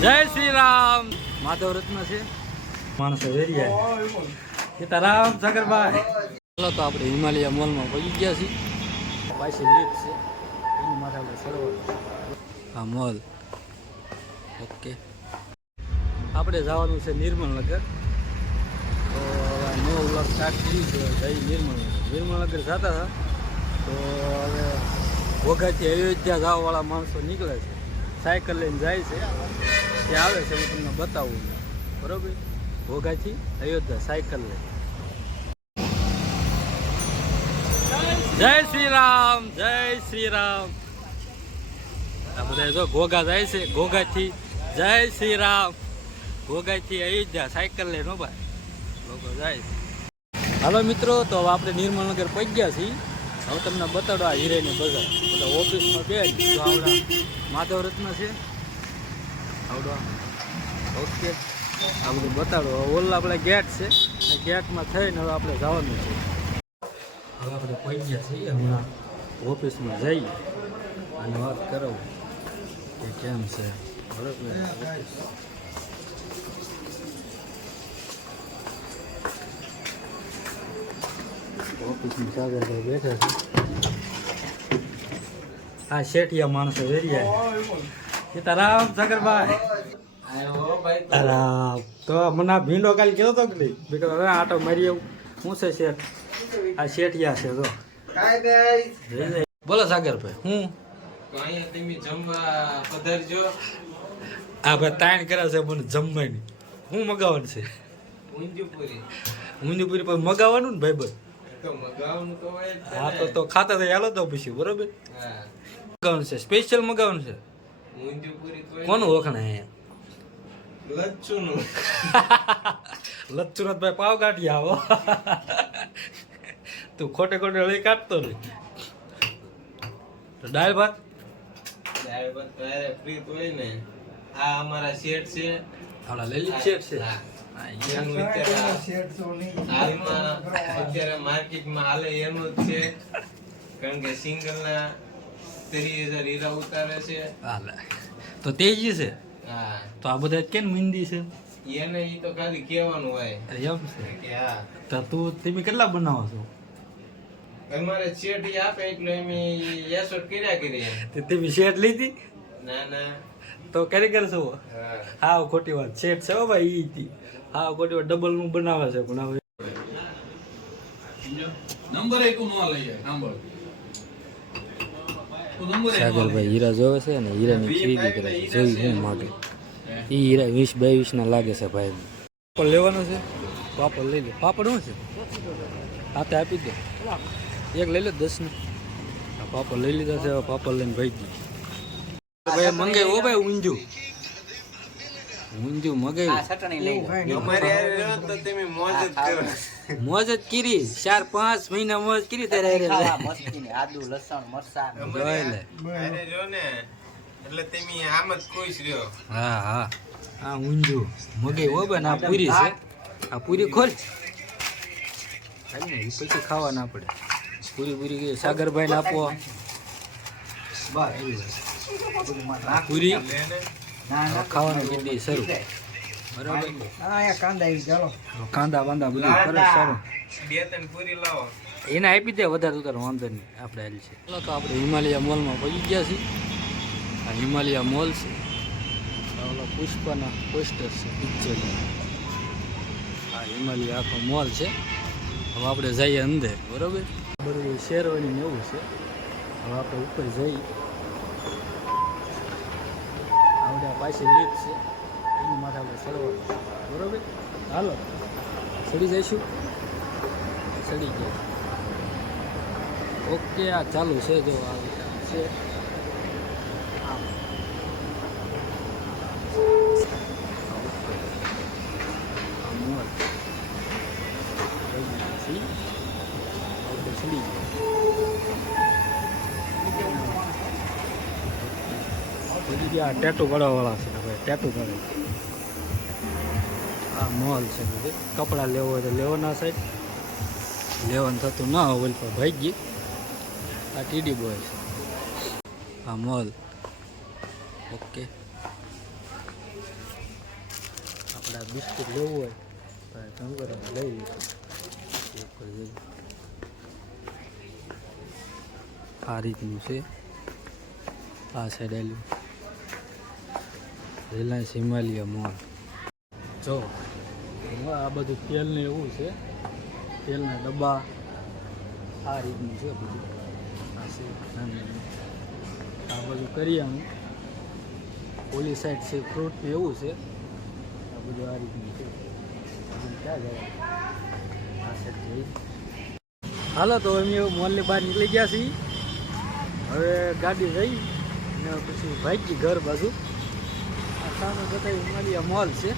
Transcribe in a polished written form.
જય શ્રી રામ. માધવ રત્ન છે માણસો વેરિયા સીતારામ સાગરભાઈ. ચાલો તો આપણે હિમાલય મોલમાં પહોંચી ગયા છીએ. પાછી લીફ્ટ છે એની માથે આપણે ચડવાનું. હા મોલ. ઓકે આપણે જવાનું છે નિર્મલનગર. તો નવો વ્લોગ સ્ટાર્ટ કરી છે. જઈ નિર્મલનગર જતા હતા તો હવે ઘોઘાથી અયોધ્યા જવાવાળા માણસો નીકળે છે, સાયકલ લઈને જાય છે. ત્યાં આવે છે હું તમને બતાવું બરાબર. ઘોઘાથી અયોધ્યા સાયકલ લઈ. જય શ્રી રામ, જય શ્રી રામ. આ બધા જો ઘોઘા જાય છે. ઘોઘાથી જય શ્રી રામ, ઘોઘાથી અયોધ્યા સાયકલ લઈને ભાઈ લોકો જાય છે. હાલો મિત્રો, તો હવે આપણે નિર્મલનગર પહોંચી ગયા છીએ. હવે તમને બતાડો આ હીરેની બજાર. બધા ઓફિસમાં બે તો આવડા માધવ રત્ન છે આવડા. ઓકે આ બધું બતાડો. ઓલ આપણે ગેટ છે, ગેટમાં થઈને હવે આપણે જવાનું છે. હવે આપણે પહોંચી ગયા છીએ. હમણાં ઓફિસમાં જઈ અને વાત કરાવું કે કેમ છે બરાબર. ઓફિસમાં સાગરભાઈ બેઠા છે. આ શેઠિયા માણસો વેરિયા સીતારામ સાગરભાઈ. તો મને આ ભીંડો કાલે કહેતો હતો કે નહીં બેટો આટો મારી આવું. શું છે શેઠ? આ શેઠિયા છે તો. બોલો સાગરભાઈ. હું હા ભાઈ તાણ કરે છે મને જમવાની. શું મગાવવાનું છે? ઊંધિયું પૂરી મગાવવાનું ને ભાઈ ભાઈ. હા તો ખાતા થઈ હાલો તો પછી બરોબર. મગાવવાનું છે, સ્પેશિયલ મગાવવાનું છે. કોનું વખણાય? લચ્છુ ભાઈ પાવ કાઢી આવો. તું ખોટે ખોટે લઈ કાઢતો નહીં. તો દાળ ભાત ફ્રી તો હોય ને. આ અમારા શેઠ છે, હાલા લલિત શેઠ છે. અત્યારે માર્કેટમાં હાલે એનું જ છે, કારણ કે સિંગલ ના 30,000 હીરા ઉતારે છે. તો તેજી છે. હા તો આ બધા કેમ મંદી છે એને ઈ તો ખાલી કહેવાનું હોય એમ છે. હા તો તું તમે કેટલા બનાવો છો? અમારે શેઠ આપે એટલે અમે એસોટ કર્યા કરીએ. તમે શેઠ લીધી? ના ના તો કરી કરશો. હા ખોટી વાત. શેઠ છે ભાઈ ઈ. હા ખોટી વાત. ડબલ નું બનાવે છે પણ હવે નંબર એક નો લઈએ. સાગરભાઈ હીરા જોવે છે ને હીરાની ખરીદી કરે છે. જોઈ હું માગે એ હીરા 20-22 ના લાગે છે ભાઈ. પાપડ લેવાનો છે. પાપડ લઈ લે. પાપડ શું છે? હાથે આપી દે. એક લઈ લે 10 ને. પાપડ લઈ લીધા છે. પાપડ લઈને ભાઈ ગઈ ભાઈ મંગાવ્યો ભાઈ. ઊંધિયું મગાવ્યું. મોજ જ કરી 4-5 મહિના મોજ કરી ત્યારે આદુ લસણ મરચાં એટલે તમે આમ જ ખુશ રહ્યો. હા હા આ ઊંધિયું મગાવ્યો ભાઈ. આ પૂરી છે. આ પૂરી ખોલ પછી ખાવા ના પડે. પૂરી સાગરભાઈ ને આપો. પૂરી ખાવાનું કીધી શરૂ બરાબર. કાંદા બાંદા બધું કરે સારું. એને આપી દે વધારે ઉતાર વાંધો નહીં. આપણે હાલ છે. ચાલો તો આપણે હિમાલય મોલમાં પહોંચી ગયા છીએ. આ હિમાલય મોલ છે. ઓલા પુષ્પાના પોસ્ટર છે પિક્ચર. આ હિમાલય આખો મોલ છે. હવે આપણે જઈએ અંદર બરાબર. બધું શેરવાની એવું છે. હવે આપણે ઉપર જઈ. આવડે પાછી લીફ્ટ છે એની માથે આપણે ચડવાનું બરાબર. હાલો ચડી જઈશું. ચડી ગયા. ઓકે આ ચાલુ છે. જો આ છે મોલ. ચડી ગયા. ટેટુ પાડવાવાળા છે ભાઈ. ટેટુ પાડે. આ મોલ છે બધે. કપડાં લેવો હોય તો લેવાના સાઈડ લેવાનું થતું ના હોય પણ ભાઈ ગઈ. આ ટીડી બોય છે. આ મોલ. ઓકે કદાચ બિસ્કુટ લેવું હોય તો શંકર લઈ લઈએ. આ રીતનું છે. આ સાઈડ આવેલું રિલાયન્સ હિમાલયા મોલ. જો આ બધું તેલ ને એવું છે, તેલના ડબ્બા આ રીતનું છે બધું. આ છે આ બધું કરીએ હું. ઓલી સાઈડ છે ફ્રૂટ એવું છે. આ બધું આ રીતનું છે. ક્યાં જાય આ સાઈડ જઈ. હાલો તો અમે મોલની બહાર નીકળી ગયા છીએ. હવે ગાડી રહી ને પછી ભાગી ઘર બાજુ. આ સામે બધા હિમાલયા મોલ છે.